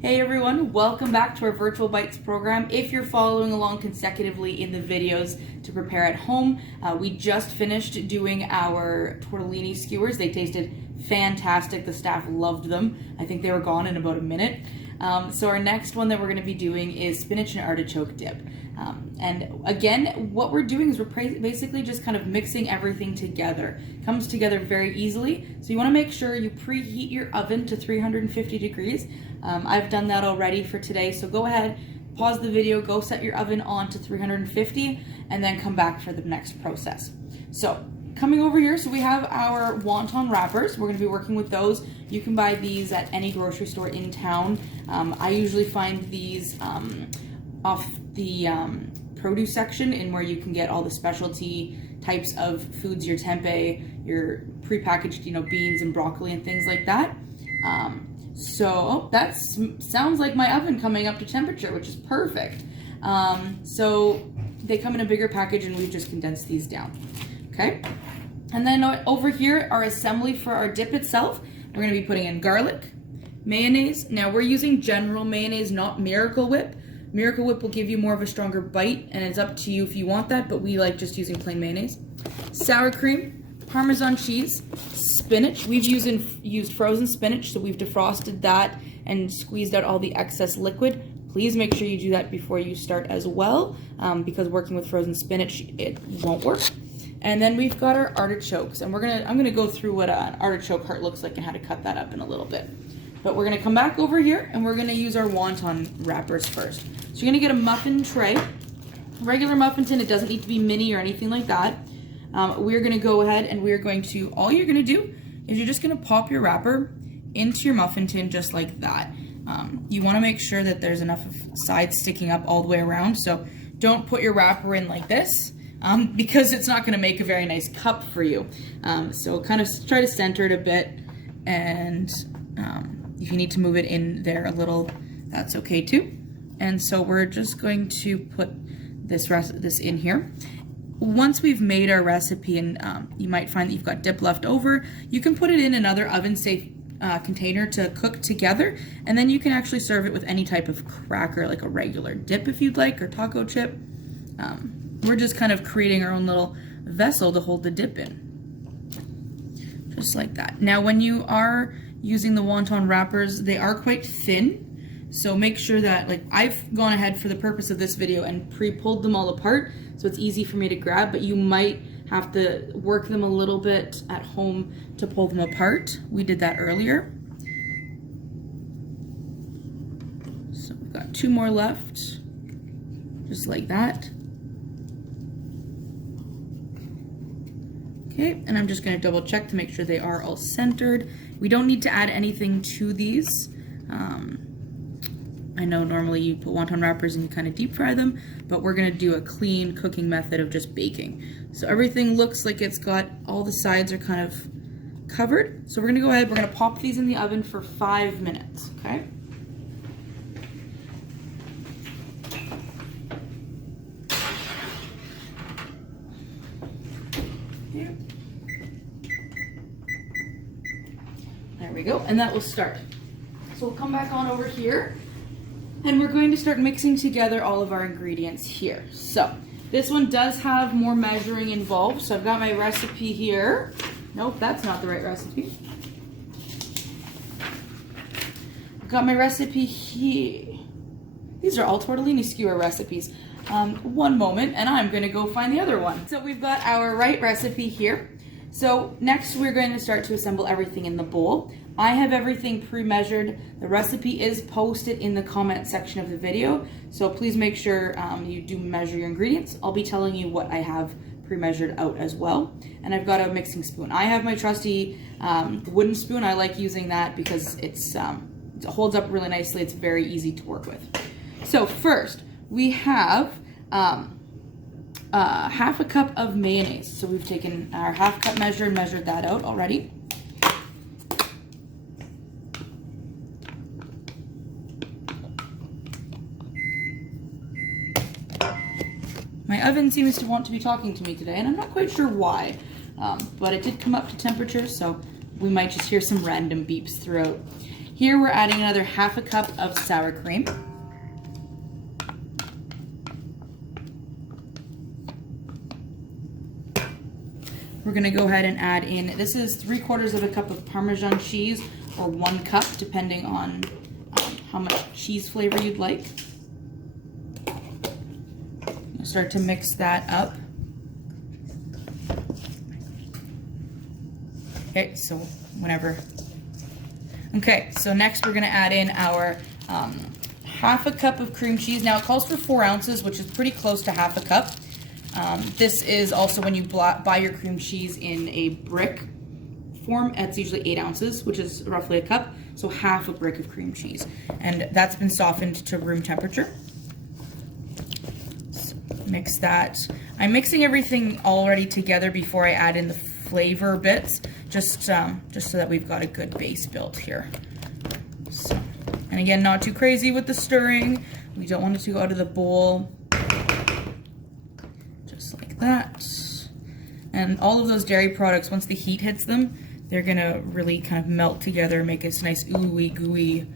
Hey everyone, welcome back to our Virtual Bites program. If you're following along consecutively in the videos to prepare at home, we just finished doing our tortellini skewers. They tasted fantastic. The staff loved them. I think they were gone in about a minute. So our next one that we're going to be doing is spinach and artichoke dip. And again, what we're doing is we're basically just kind of mixing everything together. It comes together very easily. So you want to make sure you preheat your oven to 350 degrees. I've done that already for today, so go ahead, pause the video, go set your oven on to 350, and then come back for the next process. So coming over here, so we have our wonton wrappers. We're going to be working with those. You can buy these at any grocery store in town. I usually find these off the produce section, in where you can get all the specialty types of foods, your tempeh, your prepackaged, beans and broccoli and things like that. So that sounds like my oven coming up to temperature, which is perfect. So they come in a bigger package, and we've just condensed these down. Okay. And then over here, our assembly for our dip itself, we're going to be putting in garlic, mayonnaise. Now we're using general mayonnaise, not Miracle Whip. Miracle Whip will give you more of a stronger bite, and it's up to you if you want that, but we like just using plain mayonnaise. Sour cream, parmesan cheese, spinach. We've used frozen spinach, so we've defrosted that and squeezed out all the excess liquid. Please make sure you do that before you start as well, because working with frozen spinach, it won't work. And then we've got our artichokes, and I'm gonna go through what an artichoke heart looks like and how to cut that up in a little bit. But we're gonna come back over here, and we're gonna use our wonton wrappers first. So you're gonna get a muffin tray, regular muffin tin. It doesn't need to be mini or anything like that. We're gonna go ahead and all you're gonna do is you're just gonna pop your wrapper into your muffin tin just like that. You wanna make sure that there's enough of sides sticking up all the way around, so don't put your wrapper in like this, because it's not gonna make a very nice cup for you. So kind of try to center it a bit, and if you need to move it in there a little, that's okay too. And so we're just going to put this in here. Once we've made our recipe, and you might find that you've got dip left over, you can put it in another oven-safe container to cook together, and then you can actually serve it with any type of cracker, like a regular dip if you'd like, or taco chip. We're just kind of creating our own little vessel to hold the dip in, just like that. Now, when you are using the wonton wrappers, they are quite thin. So make sure that, like, I've gone ahead for the purpose of this video and pre-pulled them all apart, so it's easy for me to grab, but you might have to work them a little bit at home to pull them apart. We did that earlier. So we've got 2 more left, just like that. Okay, and I'm just gonna double check to make sure they are all centered. We don't need to add anything to these. I know normally you put wonton wrappers and you kind of deep fry them, but we're gonna do a clean cooking method of just baking. So everything looks like it's got, all the sides are kind of covered. So we're gonna go ahead, we're gonna pop these in the oven for 5 minutes, okay? Here. There we go, and that will start. So we'll come back on over here, and we're going to start mixing together all of our ingredients here. So this one does have more measuring involved. So I've got my recipe here. Nope, that's not the right recipe. I've got my recipe here. These are all tortellini skewer recipes. One moment, and I'm gonna go find the other one. So we've got our right recipe here. So next we're going to start to assemble everything in the bowl. I have everything pre-measured. The recipe is posted in the comment section of the video, so please make sure you do measure your ingredients. I'll be telling you what I have pre-measured out as well. And I've got a mixing spoon. I have my trusty wooden spoon. I like using that because it holds up really nicely. It's very easy to work with. So first, we have half a cup of mayonnaise. So we've taken our half cup measure and measured that out already. My oven seems to want to be talking to me today, and I'm not quite sure why, but it did come up to temperature, so we might just hear some random beeps throughout. Here we're adding another half a cup of sour cream. We're gonna go ahead and add in, this is 3/4 of a cup of Parmesan cheese, or 1 cup, depending on how much cheese flavor you'd like. Start to mix that up. Okay, so whenever. Okay, so next we're gonna add in our half a cup of cream cheese. Now it calls for 4 ounces, which is pretty close to half a cup. This is also when you buy your cream cheese in a brick form, it's usually 8 ounces, which is roughly a cup, so half a brick of cream cheese. And that's been softened to room temperature. So mix that. I'm mixing everything already together before I add in the flavor bits, just so that we've got a good base built here. So, and again, not too crazy with the stirring. We don't want it to go out of the bowl. Just like that. And all of those dairy products, once the heat hits them, they're gonna really kind of melt together and make this nice ooey gooey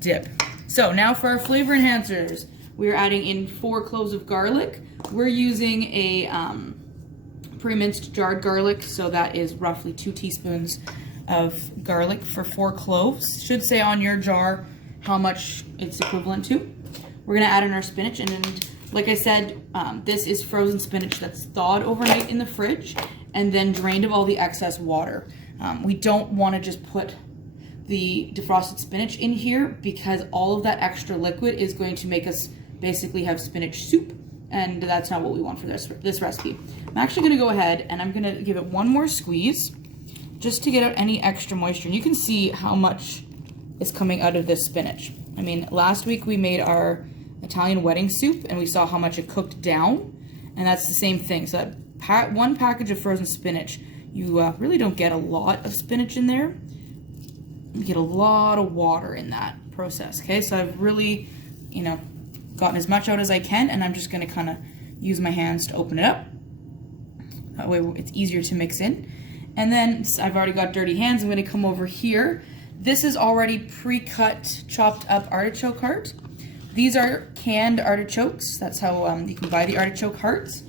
dip. So now for our flavor enhancers, we're adding in 4 cloves of garlic. We're using a pre-minced jarred garlic, so that is roughly 2 teaspoons of garlic for 4 cloves. Should say on your jar how much it's equivalent to. We're gonna add in our spinach, and like I said, this is frozen spinach that's thawed overnight in the fridge and then drained of all the excess water. We don't want to just put the defrosted spinach in here, because all of that extra liquid is going to make us basically have spinach soup, and that's not what we want for this recipe. I'm actually going to go ahead and I'm going to give it 1 more squeeze just to get out any extra moisture. And you can see how much is coming out of this spinach. I mean, last week we made our Italian wedding soup and we saw how much it cooked down, and that's the same thing. So that 1 package of frozen spinach, you really don't get a lot of spinach in there. You get a lot of water in that process, okay? So I've really, gotten as much out as I can, and I'm just gonna kind of use my hands to open it up. That way it's easier to mix in. And then I've already got dirty hands. I'm gonna come over here. This is already pre-cut, chopped up artichoke heart. These are canned artichokes. That's how you can buy the artichoke hearts.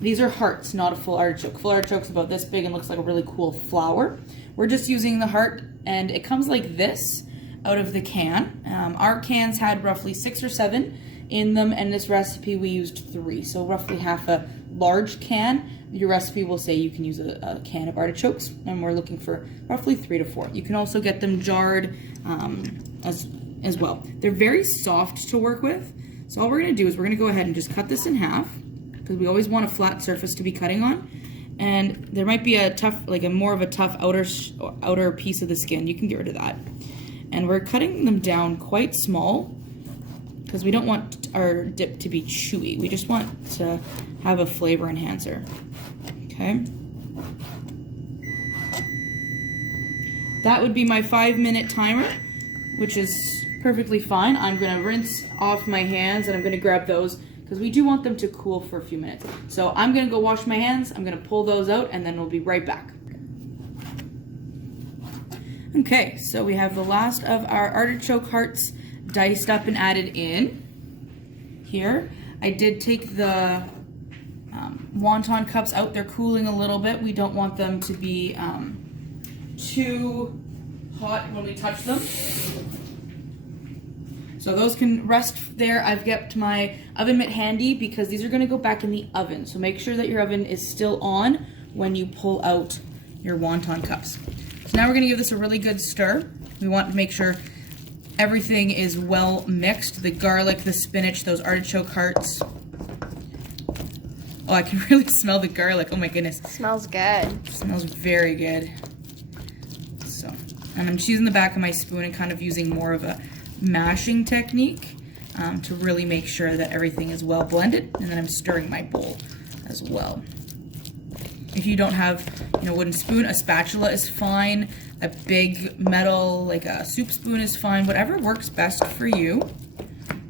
These are hearts, not a full artichoke. Full artichoke's about this big and looks like a really cool flower. We're just using the heart, and it comes like this out of the can. Our cans had roughly 6 or 7 in them, and this recipe we used 3, so roughly half a large can. Your recipe will say you can use a can of artichokes, and we're looking for roughly 3 to 4. You can also get them jarred as well. They're very soft to work with, so all we're gonna do is we're gonna go ahead and just cut this in half, because we always want a flat surface to be cutting on. And there might be a tough, more of a tough outer piece of the skin. You can get rid of that. And we're cutting them down quite small, because we don't want our dip to be chewy. We just want to have a flavor enhancer. Okay. That would be my 5-minute timer, which is perfectly fine. I'm gonna rinse off my hands, and I'm gonna grab those, because we do want them to cool for a few minutes. So I'm gonna go wash my hands, I'm gonna pull those out, and then we'll be right back. Okay, so we have the last of our artichoke hearts diced up and added in here. I did take the wonton cups out. They're cooling a little bit. We don't want them to be too hot when we touch them. So those can rest there. I've kept my oven mitt handy, because these are gonna go back in the oven. So make sure that your oven is still on when you pull out your wonton cups. So now we're gonna give this a really good stir. We want to make sure everything is well mixed. The garlic, the spinach, those artichoke hearts. Oh, I can really smell the garlic. Oh my goodness. It smells good. It smells very good. So, and I'm just using the back of my spoon and kind of using more of a mashing technique to really make sure that everything is well blended. And then I'm stirring my bowl as well. If you don't have, wooden spoon, a spatula is fine. A big metal, like a soup spoon, is fine. Whatever works best for you.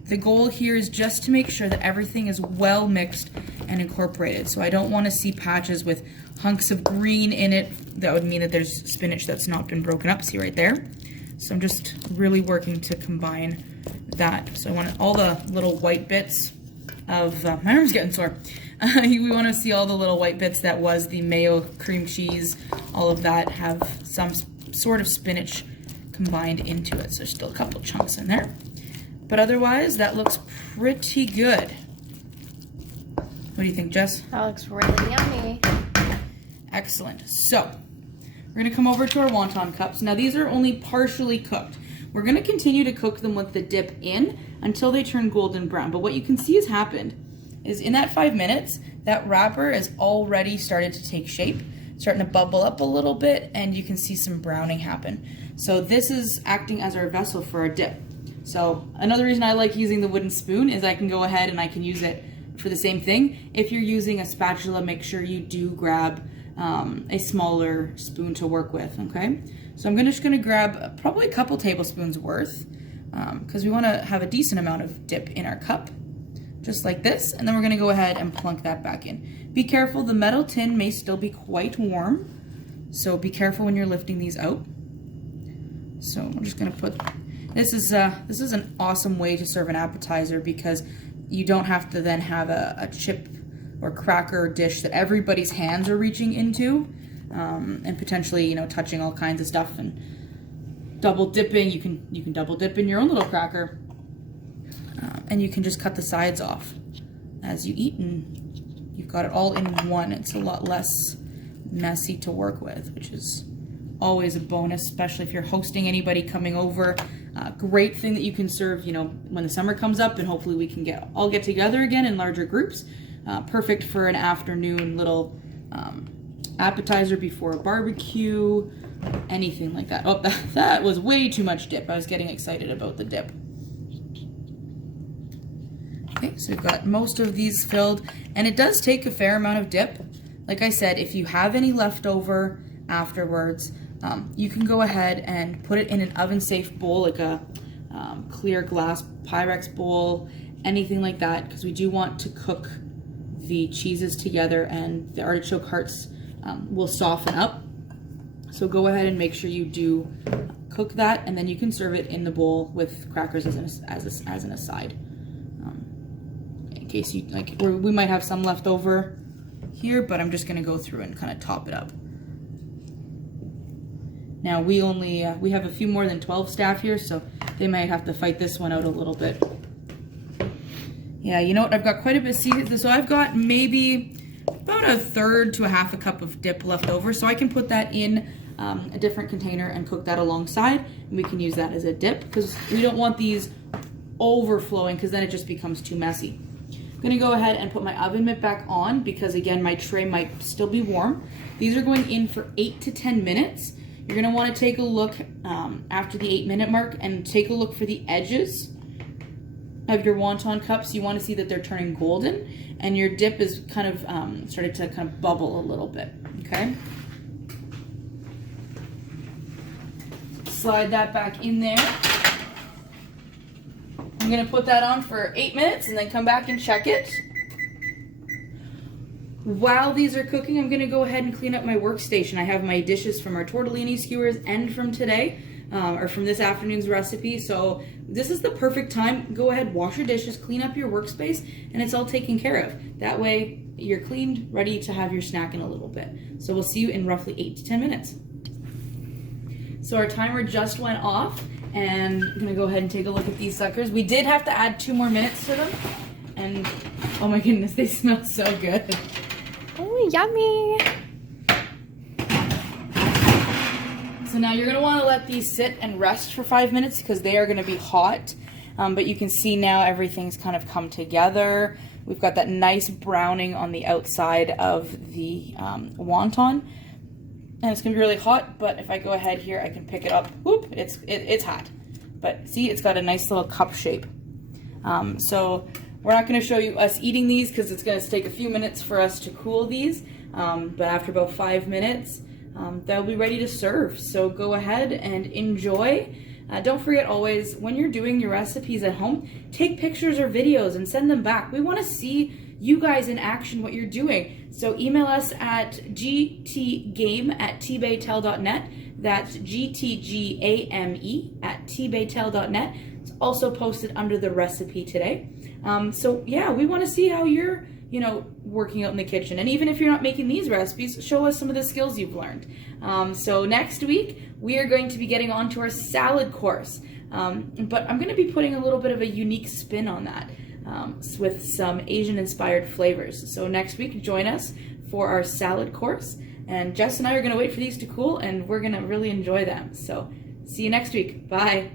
The goal here is just to make sure that everything is well mixed and incorporated. So I don't want to see patches with hunks of green in it. That would mean that there's spinach that's not been broken up. See right there? So I'm just really working to combine that. So I want all the little white bits of, my arm's getting sore. We want to see all the little white bits that was the mayo, cream cheese, all of that have some sort of spinach combined into it. So there's still a couple chunks in there. But otherwise, that looks pretty good. What do you think, Jess? That looks really yummy. Excellent. So we're going to come over to our wonton cups. Now these are only partially cooked. We're going to continue to cook them with the dip in until they turn golden brown. But what you can see has happened is in that 5 minutes, that wrapper has already started to take shape, starting to bubble up a little bit, and you can see some browning happen. So this is acting as our vessel for our dip. So another reason I like using the wooden spoon is I can go ahead and I can use it for the same thing. If you're using a spatula, make sure you do grab a smaller spoon to work with, okay? So I'm just gonna grab probably a couple tablespoons worth because we wanna have a decent amount of dip in our cup, just like this, and then we're gonna go ahead and plunk that back in. Be careful, the metal tin may still be quite warm, so be careful when you're lifting these out. So I'm just gonna put, this is an awesome way to serve an appetizer because you don't have to then have a chip or cracker dish that everybody's hands are reaching into and potentially, you know, touching all kinds of stuff and double dipping. You can double dip in your own little cracker and you can just cut the sides off as you eat and you've got it all in one. It's a lot less messy to work with, which is always a bonus, especially if you're hosting anybody coming over. Great thing that you can serve, you know, when the summer comes up and hopefully we can all get together again in larger groups. Perfect for an afternoon little appetizer before a barbecue, anything like that. Oh, that was way too much dip. I was getting excited about the dip. Okay, so we've got most of these filled, and it does take a fair amount of dip. Like I said, if you have any leftover afterwards, you can go ahead and put it in an oven-safe bowl, like a clear glass Pyrex bowl, anything like that, because we do want to cook the cheeses together and the artichoke hearts will soften up. So go ahead and make sure you do cook that, and then you can serve it in the bowl with crackers as an aside. In case you like, we might have some left over here, but I'm just going to go through and kind of top it up. Now we have a few more than 12 staff here, so they might have to fight this one out a little bit. Yeah, you know what? I've got quite a bit. So I've got maybe about a third to a half a cup of dip left over, so I can put that in a different container and cook that alongside, and we can use that as a dip because we don't want these overflowing because then it just becomes too messy. I'm gonna go ahead and put my oven mitt back on because again, my tray might still be warm. These are going in for 8 to 10 minutes. You're gonna wanna take a look after the 8-minute mark and take a look for the edges of your wonton cups. You wanna see that they're turning golden and your dip is kind of started to kind of bubble a little bit, okay? Slide that back in there. I'm gonna put that on for 8 minutes and then come back and check it. While these are cooking, I'm gonna go ahead and clean up my workstation. I have my dishes from our tortellini skewers and from today, or from this afternoon's recipe. So this is the perfect time. Go ahead, wash your dishes, clean up your workspace, and it's all taken care of. That way you're cleaned, ready to have your snack in a little bit. So we'll see you in roughly 8 to 10 minutes. So our timer just went off, and I'm gonna go ahead and take a look at these suckers. We did have to add 2 more minutes to them, and oh my goodness, they smell so good. Oh, yummy. So now you're gonna wanna let these sit and rest for 5 minutes because they are gonna be hot. But you can see now everything's kind of come together. We've got that nice browning on the outside of the wonton. And it's gonna be really hot, but if I go ahead here, I can pick it up. Whoop, it's hot. But see, it's got a nice little cup shape. So we're not gonna show you us eating these because it's gonna take a few minutes for us to cool these. But after about 5 minutes, they'll be ready to serve. So go ahead and enjoy. Don't forget always, when you're doing your recipes at home, take pictures or videos and send them back. We wanna see you guys in action, what you're doing. So email us at gtgame@tbaytel.net That's gtgame@tbaytel.net. It's also posted under the recipe today. So yeah, we want to see how you're, working out in the kitchen. And even if you're not making these recipes, show us some of the skills you've learned. So next week, we are going to be getting on to our salad course. But I'm going to be putting a little bit of a unique spin on that with some Asian-inspired flavors. So next week, join us for our salad course. And Jess and I are going to wait for these to cool, and we're going to really enjoy them. So see you next week. Bye.